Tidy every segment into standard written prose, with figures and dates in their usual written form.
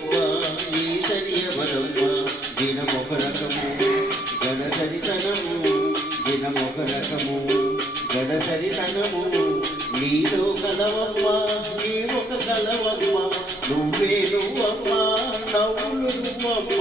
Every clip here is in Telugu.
గొప్ప నీ సరియవరమ్మ దినమొక రకము గణసరితనము దినమొక రకము గణసరితనము నీలో కలవమ్మ నీ ఒక కలవమ్మ నువ్వే నువ్వమ్మ నవ్వులు నువ్వమ్మ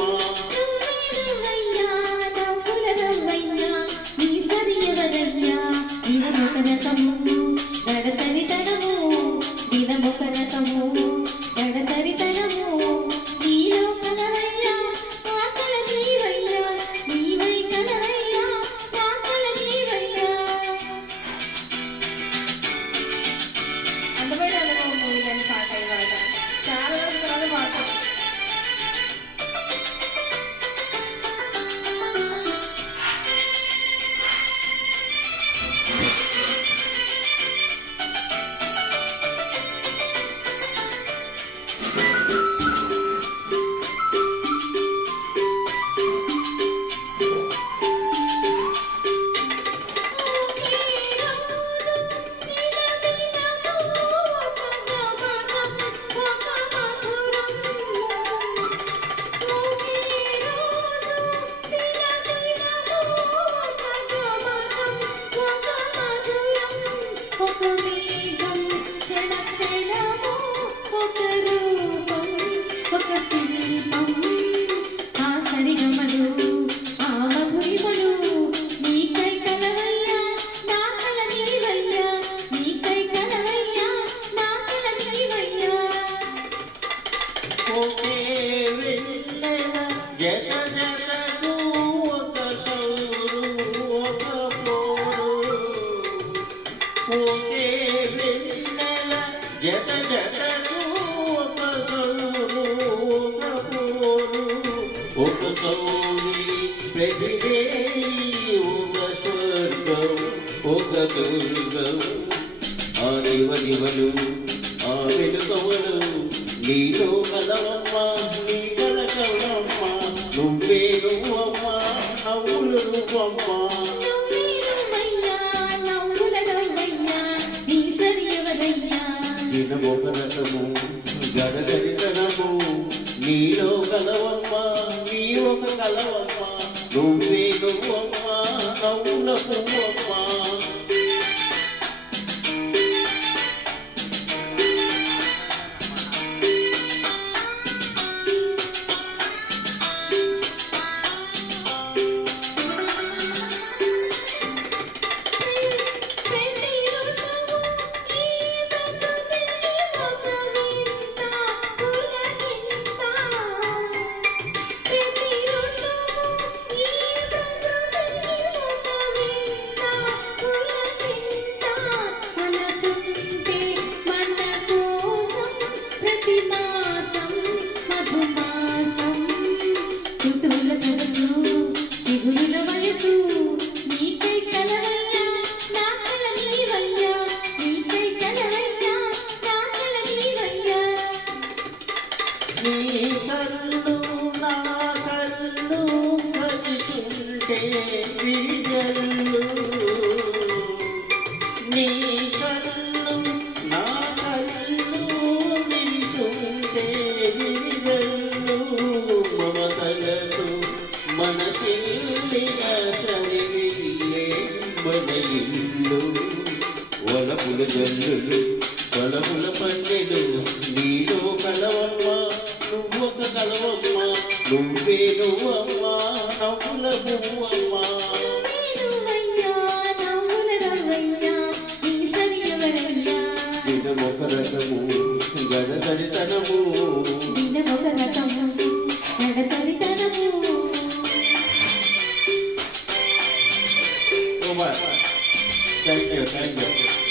క్షణము ఒక రూపం ఒక శిల్పం ఆ సరిగమలు ఆ మధురిమలు నీకై కలవయ్యా నా కల నీవయ్యా నీకై కలవయ్యా నా కల నీవయ్యా ఒకే వెన్నెల జత జతకు ఒక సౌరు ఒక పోరు ఒకే జత జతకు ఒక సౌరు ఒక పోరు ఒక కౌగిలి ప్రతిదేవి ఒక స్వర్గం ఒక దుర్గం ఆ దివదివలు ఆ వెలుకవలు నీలో కలవమ్మ నీ కలకవమ్మ నువ్వే నువ్వమ్మ నవ్వులు నువ్వమ్మ దినమొక రకము గడసరితనము నీలో కలవమ్మ నీ ఒక కలవమ్మ నువ్వే నువ్వమ్మ నవ్వుల పువ్వమ్మ నీ కళ్ళు నా కళ్ళు కలిసుంటే విజల్లు నీ కళ్ళు నా కళ్ళు విరిచుంటే విజల్లు మమతలతో మనసిల్లిన సరివిల్లే మన ఇల్లు వలపుల జల్లులు వలపుల పన్నెలు నీలో కలవమ్మ నువ్వొక కలవమ్మ నువ్వే నువ్వమ్మ నవ్వుల పువ్వమ్మ దినమొక రకము గడసరితనము దినమొక రకము గడసరితనము థ్యాంక్ యూ